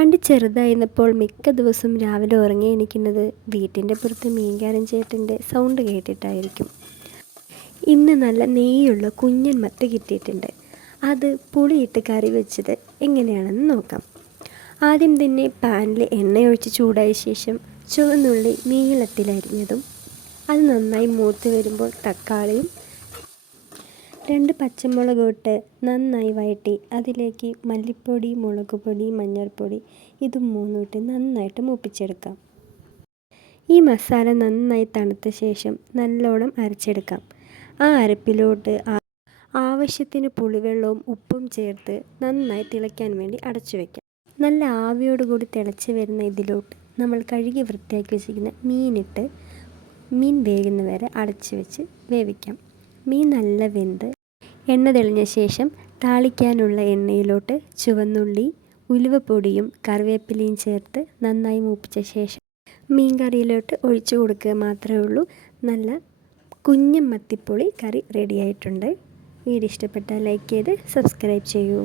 പണ്ട് ചെറുതായിരുന്നപ്പോൾ മിക്ക ദിവസവും രാവിലെ ഉറങ്ങി എണീക്കുന്നത് വീട്ടിൻ്റെ പുറത്ത് മീൻകാരൻ ചേട്ടൻ്റെ സൗണ്ട് കേട്ടിട്ടായിരിക്കും. ഇന്ന് നല്ല നെയ്യുള്ള കുഞ്ഞൻ മത്തി കിട്ടിയിട്ടുണ്ട്. അത് പുളിയിട്ട് കറി വെച്ചത് എങ്ങനെയാണെന്ന് നോക്കാം. ആദ്യം തന്നെ പാനിൽ എണ്ണയൊഴിച്ച് ചൂടായ ശേഷം ചുവന്നുള്ളി നീളത്തിലരിഞ്ഞതും അത് നന്നായി മൂത്ത് വരുമ്പോൾ തക്കാളിയും 2 പച്ചമുളകും ഇട്ട് നന്നായി വഴറ്റി അതിലേക്ക് മല്ലിപ്പൊടി, മുളക് പൊടി, മഞ്ഞൾപ്പൊടി ഇത് മൂന്നും ഇട്ട് നന്നായിട്ട് മൂപ്പിച്ചെടുക്കാം. ഈ മസാല നന്നായി തണുത്ത ശേഷം നല്ലോണം അരച്ചെടുക്കാം. ആ അരപ്പിലോട്ട് ആവശ്യത്തിന് പുളിവെള്ളവും ഉപ്പും ചേർത്ത് നന്നായി തിളയ്ക്കാൻ വേണ്ടി അടച്ചു വയ്ക്കാം. നല്ല ആവിയോടുകൂടി തിളച്ച് വരുന്ന ഇതിലോട്ട് നമ്മൾ കഴുകി വൃത്തിയാക്കി വെച്ചിരിക്കുന്ന മീനിട്ട് മീൻ വേകുന്ന വരെ അടച്ചു വെച്ച് വേവിക്കാം. മീൻ നല്ല വെന്ത് എണ്ണ തെളിഞ്ഞ ശേഷം താളിക്കാനുള്ള എണ്ണയിലോട്ട് ചുവന്നുള്ളി, ഉലുവപ്പൊടിയും കറിവേപ്പിലയും ചേർത്ത് നന്നായി മൂപ്പിച്ച ശേഷം മീൻ കറിയിലോട്ട് ഒഴിച്ചു കൊടുക്കുക മാത്രമേ ഉള്ളൂ. നല്ല കുഞ്ഞൻ മത്തിപ്പൊളി കറി റെഡിയായിട്ടുണ്ട്. വീഡിയോ ഇഷ്ടപ്പെട്ടാൽ ലൈക്ക് ചെയ്ത് സബ്സ്ക്രൈബ് ചെയ്യൂ.